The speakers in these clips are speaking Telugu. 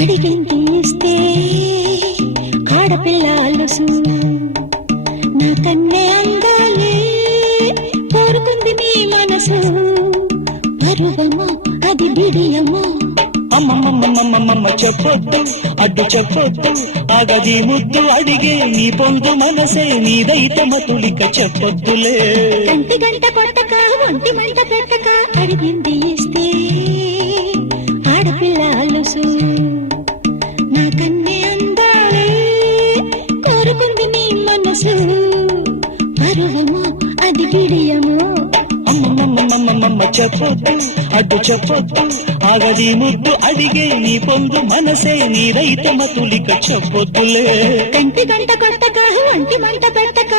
అడిగింది ఇస్తే ఆడపిల్లలుసు నా కన్నే అందాలే కోరుకుంది నీ మనసు పరువమా అది బిడియమా అమ్మమ్మమ్మమ్మమ్మమ్మ చెప్పొద్దు అడ్డు చెప్పొద్దు ఆగది ముద్దు అడిగే నీ పొందు మనసే నీదైతే మతులిక చెప్పొద్దులే కంటి గంట కొట్టక ఒంటి మంట పెట్టక అడిగింది ఇస్తే ఆడపిల్లలుసు నా కన్నే అందాలే కోరుకుంది నీ మనసు పరువమా అది బిడియమా అమ్మమ్మమ్మమ్మమ్మ చెప్పొద్దు అడ్డు చెప్పొద్దు ఆగది ముద్దు అడిగే నీ పొందు మనసే నీదైతే మతులిక చెప్పొద్దులే కంటి గంట కొట్టక ఒంటి మంట పెట్టక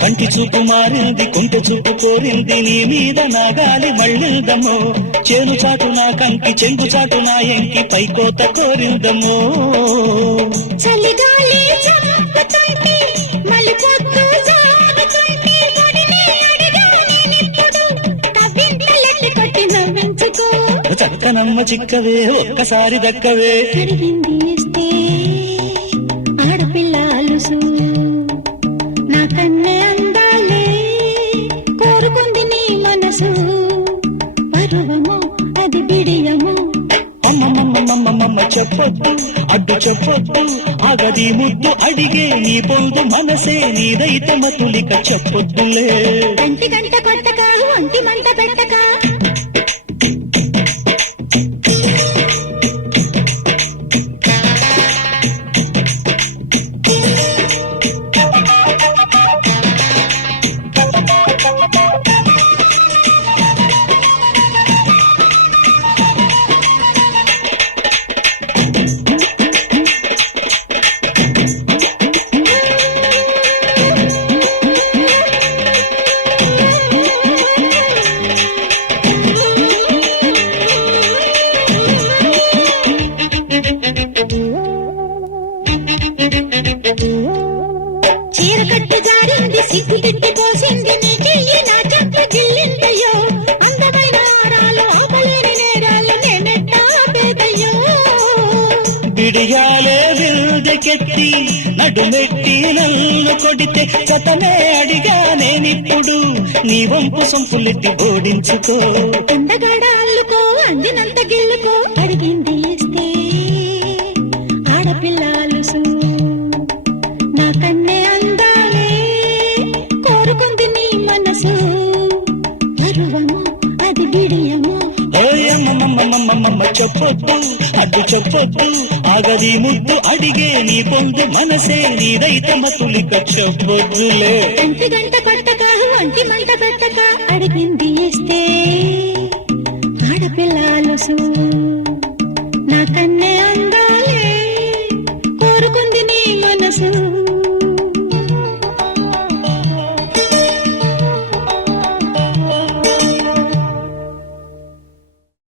కంటి చూపు మారింది కొంట చూపు కోరింది నీ మీద నా గాలి మళ్ళిందమ్మో చేను చాటు నా కంకి చెంగు చాటు నా ఎంకి పైకోత కోరిందమ్మో చలిగాలి చంపుతుంటే మలిపొద్దు జారుతుంటే ఒడిని అడిగా నేనిప్పుడు కవింతలెట్టి కొట్టి నవ్వించుకో చక్కనమ్మ చిక్కవే ఒక్కసారి దక్కవే అడిగింది ఇస్తే ఆడపిల్లలుసు నా కన్నే అందాలే కోరుకుంది నీ మనసు పరువమో అది బిడియమో అమ్మమ్మమ్మమ్మమ్మ చెప్పొద్దు అడ్డు చెప్పొద్దు ఆగది ముద్దు అడిగే నీ పొందు మనసే నీదైతే మతులిక చెప్పొద్దులే కంటి గంట కొట్టక ఒంటి మంట పెట్టక చీర కట్టు జారింది సిగ్గు తిట్టి పోసింది నీ చెయ్యి నా చెప్పు జిల్లిందయ్యో అందమైన ఆడాలు ఆపలేని నేరాలు నేనెట్టా పేదయ్యో బిడియాలే విరుదకెత్తి నడుమెట్టి నన్ను కొడితే చతనే అడిగా నేనిప్పుడు నీ వంపు సొంపులెత్తి ఓడించుకో అందగడ అల్లుకో అందినంత గిల్లుకో అడిగింది ఇస్తే ఆడపిల్లలుసు నా కన్నే అందాలే కోరుకుంది నీ మనసు పరువమా అది బిడియమా ఓయమ్మమ్మమ్మమ్మమ్మ చెప్పొద్దు అడ్డు చెప్పొద్దు ఆగది ముద్దు అడిగే నీ పొందు మనసే నీదైతే మతులిక చెప్పొద్దులే కంటి గంట కొట్టక ఒంటి మంట పెట్టక అడిగింది ఇస్తే ఆడపిల్లలుసు నా కన్నే అందాలే కోరుకుంది నీ మనసు